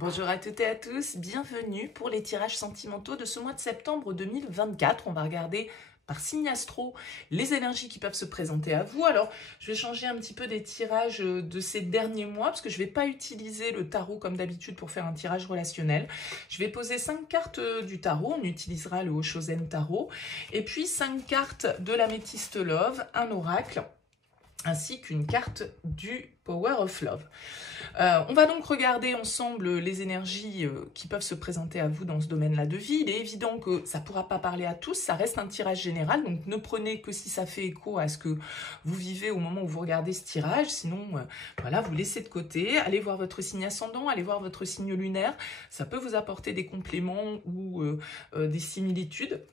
Bonjour à toutes et à tous, bienvenue pour les tirages sentimentaux de ce mois de septembre 2024. On va regarder par signe astro les énergies qui peuvent se présenter à vous. Alors, je vais changer un petit peu des tirages de ces derniers mois parce que je ne vais pas utiliser le tarot comme d'habitude pour faire un tirage relationnel. Je vais poser 5 cartes du tarot, on utilisera le Oshozen Tarot, et puis 5 cartes de l'Améthyste Love, un oracle, ainsi qu'une carte du Power of Love. On va donc regarder ensemble les énergies qui peuvent se présenter à vous dans ce domaine-là de vie. Il est évident que ça ne pourra pas parler à tous, ça reste un tirage général, donc ne prenez que si ça fait écho à ce que vous vivez au moment où vous regardez ce tirage, sinon voilà, vous laissez de côté, allez voir votre signe ascendant, allez voir votre signe lunaire, ça peut vous apporter des compléments ou des similitudes.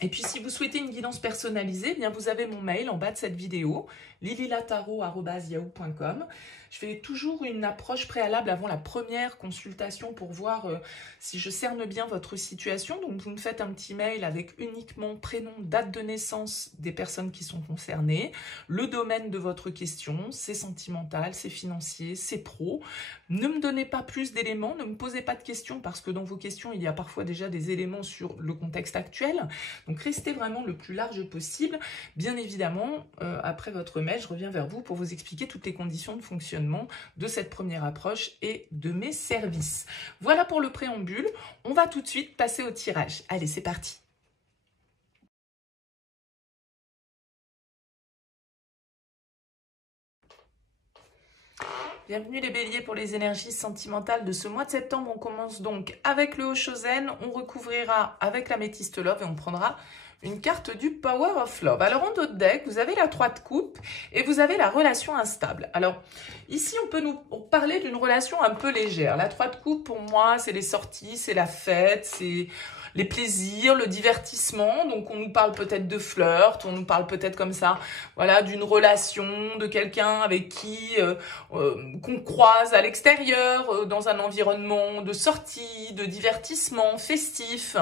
Et puis, si vous souhaitez une guidance personnalisée, eh bien vous avez mon mail en bas de cette vidéo, lililataro@yahoo.com. Je fais toujours une approche préalable avant la première consultation pour voir si je cerne bien votre situation. Donc, vous me faites un petit mail avec uniquement prénom, date de naissance des personnes qui sont concernées, le domaine de votre question, c'est sentimental, c'est financier, c'est pro. Ne me donnez pas plus d'éléments, ne me posez pas de questions parce que dans vos questions, il y a parfois déjà des éléments sur le contexte actuel. Donc, restez vraiment le plus large possible. Bien évidemment, après votre mail, je reviens vers vous pour vous expliquer toutes les conditions de fonctionnement de cette première approche et de mes services. Voilà pour le préambule. On va tout de suite passer au tirage. Allez, c'est parti. Bienvenue les béliers pour les énergies sentimentales de ce mois de septembre. On commence donc avec le Oshozen, on recouvrira avec l'Améthyste Love et on prendra une carte du Power of Love. Alors en dos de deck, vous avez la 3 de coupe et vous avez la relation instable. Alors ici, on peut nous parler d'une relation un peu légère. La 3 de coupe, pour moi, c'est les sorties, c'est la fête, c'est les plaisirs, le divertissement. Donc on nous parle peut-être de flirt, on nous parle peut-être comme ça, voilà, d'une relation, de quelqu'un avec qui qu'on croise à l'extérieur, dans un environnement de sortie, de divertissement, festif.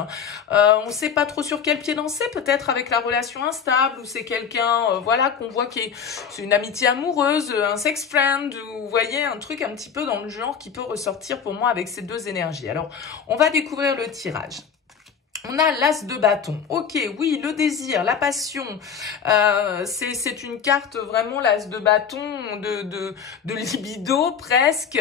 On ne sait pas trop sur quel pied danser, peut-être avec la relation instable, ou c'est quelqu'un, voilà, qu'on voit qui est, c'est une amitié amoureuse, un sex friend, ou vous voyez, un truc un petit peu dans le genre qui peut ressortir pour moi avec ces deux énergies. Alors, on va découvrir le tirage. On a l'as de bâton. Ok, oui, le désir, la passion, c'est une carte vraiment l'as de bâton, de libido presque,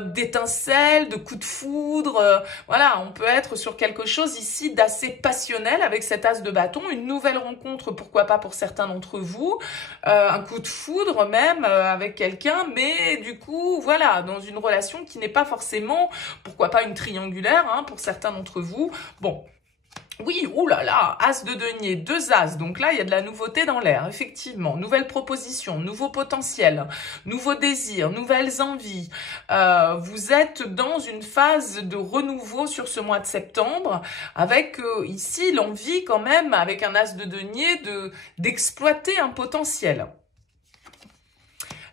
d'étincelles, de coups de foudre. Voilà, on peut être sur quelque chose ici d'assez passionnel avec cet as de bâton. Une nouvelle rencontre, pourquoi pas pour certains d'entre vous. Un coup de foudre même avec quelqu'un, mais du coup, voilà, dans une relation qui n'est pas forcément, pourquoi pas une triangulaire hein, pour certains d'entre vous. Bon. Oui, oulala, as de denier, 2 as, donc là il y a de la nouveauté dans l'air, effectivement, nouvelle proposition, nouveau potentiel, nouveaux désirs, nouvelles envies, vous êtes dans une phase de renouveau sur ce mois de septembre, avec ici l'envie quand même, avec un as de denier, d'exploiter un potentiel.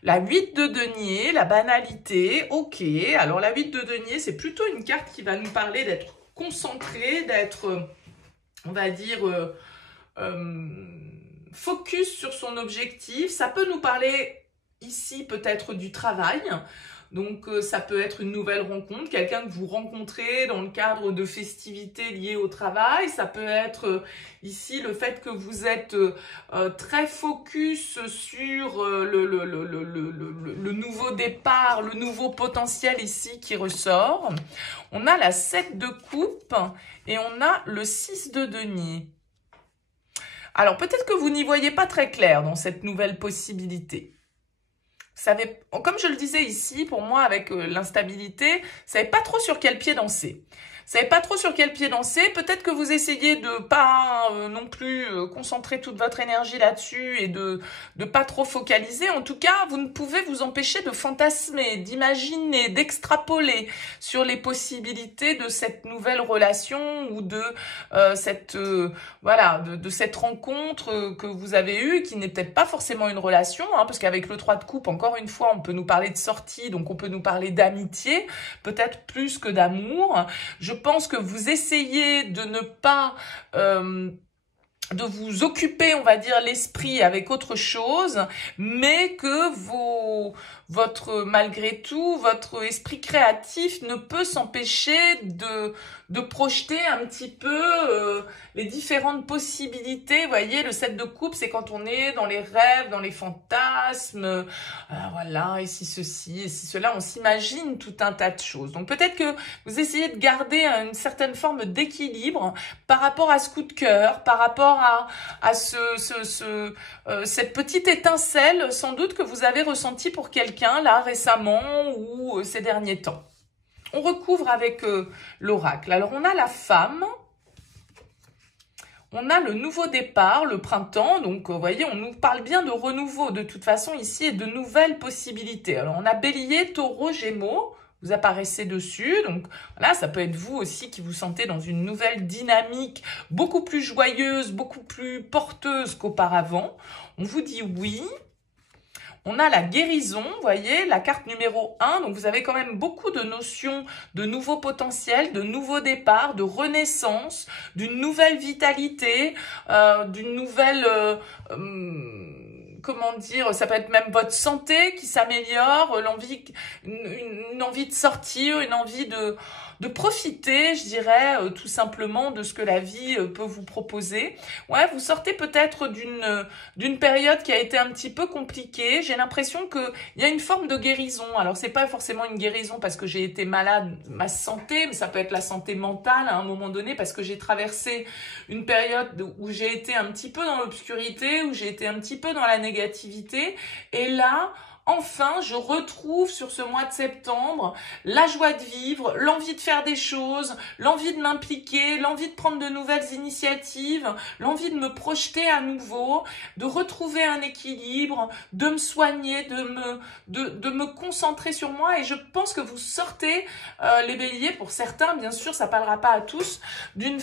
La 8 de denier, la banalité, ok, alors la 8 de denier c'est plutôt une carte qui va nous parler d'être concentré, d'être... on va dire, focus sur son objectif. Ça peut nous parler ici peut-être du travail. Donc, ça peut être une nouvelle rencontre, quelqu'un que vous rencontrez dans le cadre de festivités liées au travail. Ça peut être ici le fait que vous êtes très focus sur le nouveau départ, le nouveau potentiel ici qui ressort. On a la 7 de coupe et on a le 6 de denier. Alors, peut-être que vous n'y voyez pas très clair dans cette nouvelle possibilité. Vous savez, comme je le disais ici, pour moi, avec l'instabilité, vous savez pas trop sur quel pied danser. Vous savez pas trop sur quel pied danser. Peut-être que vous essayez de pas non plus concentrer toute votre énergie là-dessus et de pas trop focaliser. En tout cas, vous ne pouvez vous empêcher de fantasmer, d'imaginer, d'extrapoler sur les possibilités de cette nouvelle relation ou de cette voilà, de cette rencontre que vous avez eue, qui n'est peut-être pas forcément une relation, hein, parce qu'avec le 3 de coupe, encore une fois, on peut nous parler de sortie, donc on peut nous parler d'amitié, peut-être plus que d'amour. Je pense que vous essayez de ne pas vous occuper, on va dire, l'esprit avec autre chose, mais que malgré tout, votre esprit créatif ne peut s'empêcher de projeter un petit peu les différentes possibilités. Vous voyez, le 7 de coupe, c'est quand on est dans les rêves, dans les fantasmes, voilà, et si ceci, et si cela, on s'imagine tout un tas de choses. Donc peut-être que vous essayez de garder une certaine forme d'équilibre par rapport à ce coup de cœur, par rapport à cette petite étincelle, sans doute, que vous avez ressenti pour quelqu'un, là, récemment, ou ces derniers temps. On recouvre avec l'oracle. Alors, on a la femme, on a le nouveau départ, le printemps. Donc, vous voyez, on nous parle bien de renouveau, de toute façon, ici, et de nouvelles possibilités. Alors, on a bélier, taureau, gémeaux. Vous apparaissez dessus, donc voilà, ça peut être vous aussi qui vous sentez dans une nouvelle dynamique beaucoup plus joyeuse, beaucoup plus porteuse qu'auparavant. On vous dit oui. On a la guérison, vous voyez, la carte numéro 1. Donc, vous avez quand même beaucoup de notions de nouveaux potentiels, de nouveaux départs, de renaissance, d'une nouvelle vitalité, d'une nouvelle... comment dire, ça peut être même votre santé qui s'améliore, une envie de sortir, une envie de profiter, je dirais, tout simplement de ce que la vie peut vous proposer. Ouais, vous sortez peut-être d'une période qui a été un petit peu compliquée. J'ai l'impression qu'il y a une forme de guérison. Alors, c'est pas forcément une guérison parce que j'ai été malade, ma santé, mais ça peut être la santé mentale à un moment donné parce que j'ai traversé une période où j'ai été un petit peu dans l'obscurité, où j'ai été un petit peu dans la négativité. Et là, enfin, je retrouve sur ce mois de septembre la joie de vivre, l'envie de faire des choses, l'envie de m'impliquer, l'envie de prendre de nouvelles initiatives, l'envie de me projeter à nouveau, de retrouver un équilibre, de me soigner, de me concentrer sur moi. Et je pense que vous sortez, les béliers, pour certains, bien sûr, ça parlera pas à tous, d'une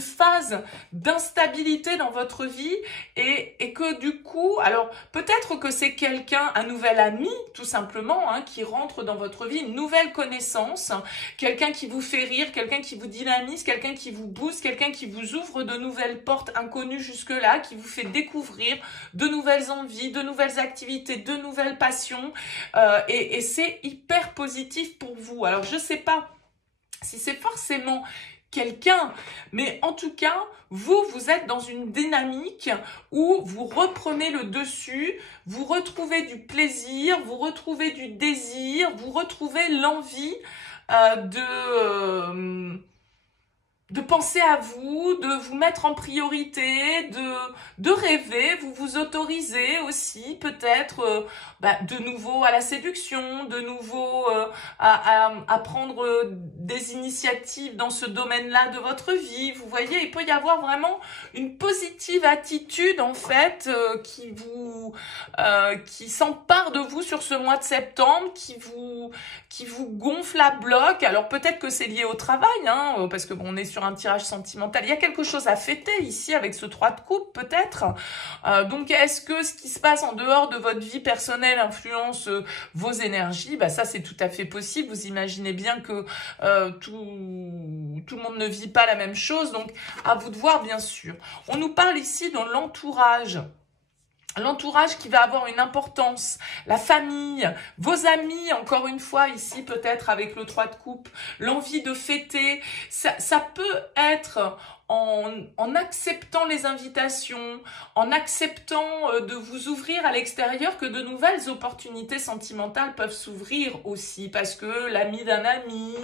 phase d'instabilité dans votre vie et que du coup, alors peut-être que c'est quelqu'un, un nouvel ami, tout simplement, hein, qui rentre dans votre vie, une nouvelle connaissance, quelqu'un qui vous fait rire, quelqu'un qui vous dynamise, quelqu'un qui vous booste, quelqu'un qui vous ouvre de nouvelles portes inconnues jusque-là, qui vous fait découvrir de nouvelles envies, de nouvelles activités, de nouvelles passions, et c'est hyper positif pour vous. Alors, je sais pas si c'est forcément quelqu'un, mais en tout cas, vous êtes dans une dynamique où vous reprenez le dessus, vous retrouvez du plaisir, vous retrouvez du désir, vous retrouvez l'envie de penser à vous, de vous mettre en priorité, de rêver, vous vous autorisez aussi peut-être de nouveau à la séduction, de nouveau à prendre des initiatives dans ce domaine-là de votre vie. Vous voyez, il peut y avoir vraiment une positive attitude en fait qui s'empare de vous sur ce mois de septembre, qui vous gonfle à bloc. Alors peut-être que c'est lié au travail, hein, parce que bon, on est sur un tirage sentimental. Il y a quelque chose à fêter ici avec ce 3 de coupe, peut-être. Donc, est-ce que ce qui se passe en dehors de votre vie personnelle influence vos énergies? Bah, ça, c'est tout à fait possible. Vous imaginez bien que tout le monde ne vit pas la même chose. Donc, à vous de voir, bien sûr. On nous parle ici de l'entourage. L'entourage qui va avoir une importance, la famille, vos amis, encore une fois, ici peut-être avec le 3 de coupe, l'envie de fêter, ça peut être en acceptant les invitations, en acceptant de vous ouvrir à l'extérieur, que de nouvelles opportunités sentimentales peuvent s'ouvrir aussi, parce que l'ami d'un ami,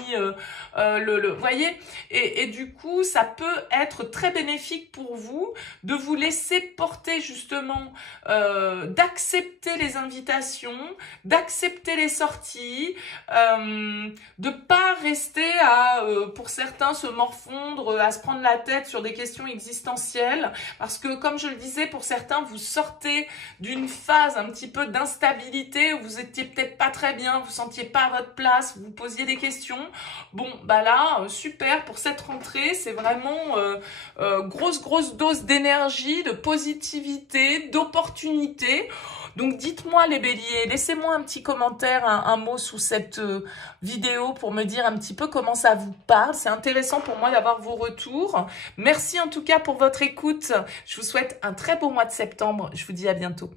vous voyez, et du coup, ça peut être très bénéfique pour vous de vous laisser porter justement, d'accepter les invitations, d'accepter les sorties, de pas rester à, pour certains, se morfondre, à se prendre la tête sur des questions existentielles, parce que comme je le disais, pour certains, vous sortez d'une phase un petit peu d'instabilité, où vous étiez peut-être pas très bien, vous sentiez pas à votre place, vous posiez des questions. Bon, bah là, super, pour cette rentrée, c'est vraiment grosse dose d'énergie, de positivité, d'opportunité. Donc dites-moi les béliers, laissez-moi un petit commentaire, un mot sous cette vidéo pour me dire un petit peu comment ça vous parle. C'est intéressant pour moi d'avoir vos retours. Merci en tout cas pour votre écoute. Je vous souhaite un très beau mois de septembre. Je vous dis à bientôt.